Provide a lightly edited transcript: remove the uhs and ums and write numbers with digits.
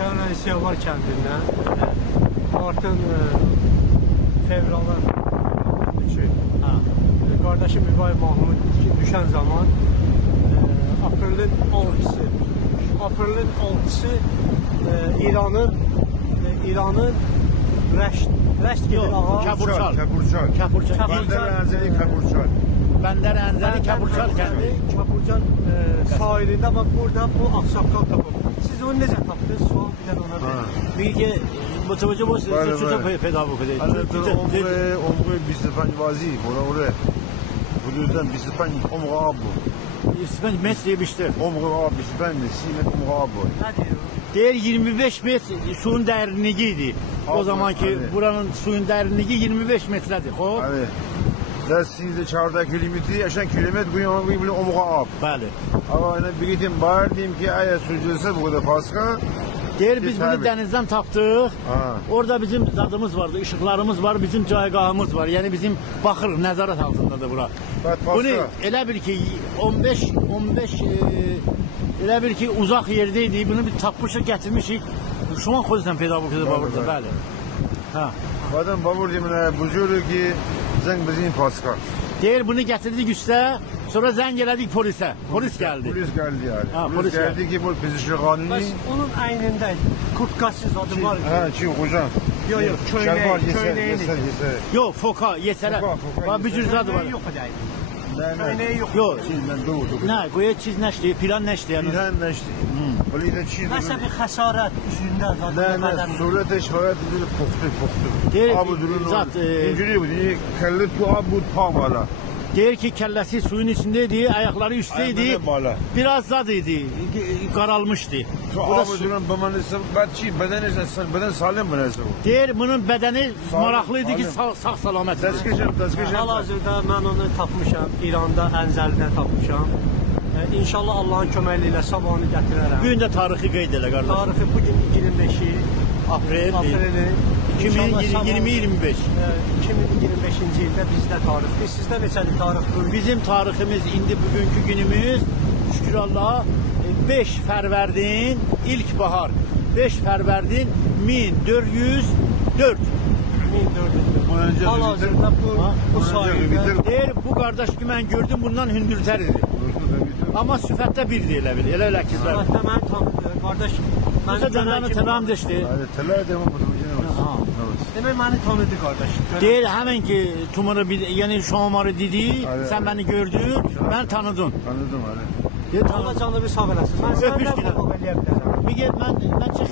Lənkəran Siyavar kəndindən martın fevralın 3-ü qardaşım İbrahim Mahmud düşən zaman aprelin 6-sı İranın Rəşt gedir ağa. Kəpurçal. Bəndər Ənzəli Kəpurçal. Bəndər Ənzəli Kəpurçal kəndi. Kəpurçal sahilində bak burada bu aksaqqal tapıb. Siz onu necə tapdınız? Sual bir ona verin. Bilgi متوجه باشید چطور پیدا بکنید عمق 25 بازی oraya حدودا 25 عمق آب بود 25 metre بیشتر عمق آب 25 30 متر عمق آب بود Değer 25 metre suyun derinliğiydi. O zamanki buranın suyun derinliği 25 metredir. Evet. Destiğinizde 4 kilometre, yaşan kilometre bu yana عمق آب. Bəli. Ama yine bir gittim bağır diyeyim ki eğer sürücüyse bu kadar paska. Değer biz bunu denizden tapdıq. Orada bizim zadımız vardı, ışıklarımız var, bizim caygahımız var. Yani bizim baxır, nəzarət altındadır bura. Bunu elə bil ki 15 elə bil ki uzaq yerdeydi. Bunu bir tapmışıq, gətirmişik. Şu an xozdan peyda burada burada, bəli. Ha. Badam babur diyeyim buzurugi zeng bizim paska. Değer bunu getirdik üste. Sonra zəng elədik polisə. Polis gəldi. Polis geldi yani. Ha, polis geldi ki bu fiziki kanuni. Bəs onun əynində kurtkasız adı var. Ha, hocam. Yok, köynəyi. Yok, foka, yesərə. Bax, bir cür zadı var. Yox edəydi. Köynəyi yok. Yok. Çizdən doğdu. Ne, qoya çiz nəşdi, plan nəşdi yəni. Plan nəşdi. Böyle de çiz. Mesela bir xəsarət üzündə Ne, surət işvaret bir Deyir, Abi durun. zat, İnciri bu. Kelle tu abu tabala. Deyir ki kellesi suyun içindeydi, ayakları üstteydi. Biraz zad idi, qaralmışdı. Abi durun bamanısın, beden salim mi neyse bu? Deyir bunun bədəni maraqlıydı ki sağ salamət. Təzkeşəm. Hal-hazırda mən onu tapmışam, İranda, Ənzəlidə tapmışam. İnşallah Allah'ın köməkliyi ilə sabahını gətirərəm. Bu gün də tarixi qeyd elə qardaş. Tarixi bugün 25'i Apreli 2025. 2025-ci ildə bizdə tarixdir. Sizdə neçəli tarixdir? Bizim tariximiz indi bugünkü günümüz şükür Allah'a 5 Fərvərdin ilk bahar. 5 Fərvərdin 1404. 1404. Hal-hazırda bu sahildə. Deyir bu qardaş ki mən gördüm bundan hündürtər idi. Amma süfətdə bir deyilə bilir. Elə kizlər. Süfətdə mən tanıdım. Qardaş Bizə cəndəni təmam deşdi. Tələr deməm bu. Demək məni tanıdı qardaş. Deyir həmin ki tumarı yəni şomarı dedi, sən məni gördün, mən tanıdın. Tanıdım. Deyir Allah canını bir sağ eləsin. Mən öpüş səndən diləm. eləyə bilərəm. Bir get mən çıx